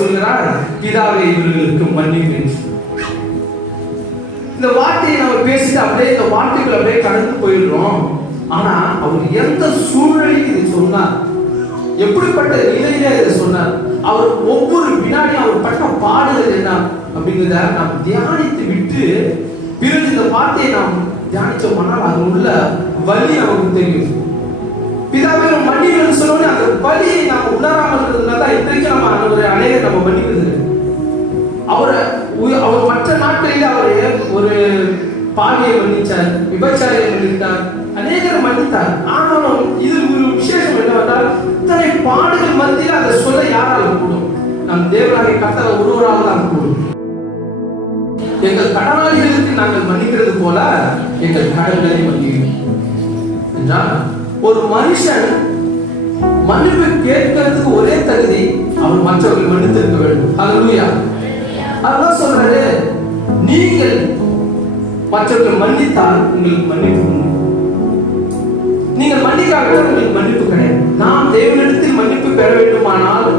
அவர் சொல்கிறார், பிதாவே இவர்களுக்கு மன்னிப்பு. இந்த வார்த்தையை நம்ம பேசிட்டு அப்படியே இந்த வார்த்தைகள் அப்படியே கடந்து போயிடுறோம். ஆனா அவர் எந்த சூழ்நிலைக்கு இதை சொன்னார், எப்படிப்பட்ட நிலையில இதை சொன்னார், அவர் ஒவ்வொரு வினாடியும் அவர் பட்ட பாடுகள் என்ன அப்படிங்கிறத நாம் தியானித்து விட்டு பிறகு இந்த வார்த்தையை நாம் தியானிச்சோம்னால் அது உள்ள வலி நமக்கு தெரியும். பிதாவே மன்னிப்பு சொன்னோன்னே அந்த வலியை நாம் உணராமல் இருக்கிறதுனால தான் இன்றைக்கு நம்ம அநேகர் நம்ம மன்னிக்கிறது. அவர் மற்ற நாட்களில் அவர் ஒரு பாவியை மன்னிச்சார், விபச்சாரியை மன்னித்தார், அநேகரை மன்னித்தார். ஆனாலும் இது ஒரு விசேஷம் என்னவென்றால் இத்தனை பாடுகள் மத்தியில் அதை சொல்ல யாரால் கூடும்? நம் தேவனாகிய கர்த்தர் ஒருவரால் தான் கூடும். எங்கள் கடனாளிகளுக்கு நாங்கள் மன்னிக்கிறது போல எங்கள் கடன்களை மன்னிக்கிறோம் என்றால், ஒரு மனுஷன் மன்னிப்பு கேட்கிறதுக்கு ஒரே தகுதி அவர் மற்றவர்கள் மன்னித்திருக்க வேண்டும். ஹல்லேலூயா. அதான் சொல்றாரு, நீங்கள் மற்றவர்கள் மன்னித்தால் உங்களுக்கு மன்னிப்பு உண்டு, நீங்கள் மன்னிக்காவிட்டால் உங்களுக்கு மன்னிப்பு கிடையாது. நாம் தேவனிடத்தில் மன்னிப்பு பெற வேண்டுமானால்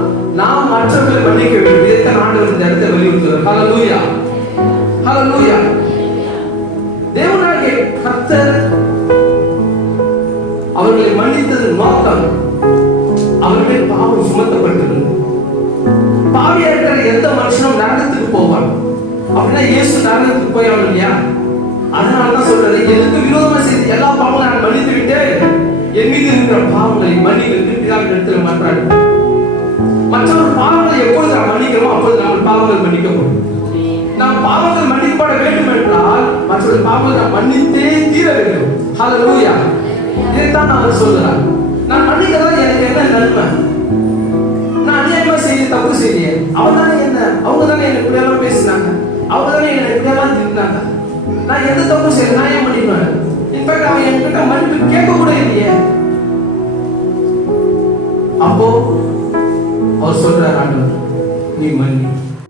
நாம் மற்றவர்களை மன்னிக்க வேண்டும். இதைத்தான் ஆண்டவர் இந்த இடத்தை வலியுறுத்துகிறார். ஹல்லேலூயா, ஹல்லேலூயா. தேவனாகிய கர்த்தர் அவர்களை மன்னித்தது நோக்கம் அவர்களின் பாவம் சுமத்தப்பட்டது. பாவியா இருக்கிற எந்த மனுஷனும் நரகத்துக்கு போவான். அப்படின்னா இயேசு நரகத்துக்கு போய் அவன் இல்லையா? அதனாலதான் சொல்றது, எனக்கு விரோதமா செய்து எல்லா பாவங்களும் நான் மன்னித்து விட்டேன், என் மீது இருக்கிற பாவங்களை மன்னிக்கிறது பிதாவின் இடத்துல மாற்றாடு. மற்றவர் பாவங்களை எப்பொழுது நாம் மன்னிக்கிறோமோ அப்பொழுது நம்ம பாவங்கள் மன்னிக்கப்படும். நாம் பாவங்கள் மன்னிக்கப்பட வேண்டும் என்றால் மற்றவர்கள் பாவங்களை நாம் மன்னித்தே தீர வேண்டும். ஹல்லேலூயா. இதைத்தான் நான் சொல்றேன். நான் மன்னிக்கிறதா எனக்கு என்ன நன்மை? நான் அநியாயமா செய்ய தப்பு செய்ய அவங்க தானே என்ன இப்படியெல்லாம் பேசினாங்க, அவங்க தானே என்ன இப்படியெல்லாம் திட்டினாங்க, நான் எந்த தப்பு செய்ய நான் ஏன் மன்னிப்பேன்? இன்ஃபேக்ட் அவன் என்கிட்ட மன்னிப்பு கேட்க கூட இல்லையே. அப்போ அவர் சொல்றார், ஆண்டவர் நீ மன்னி.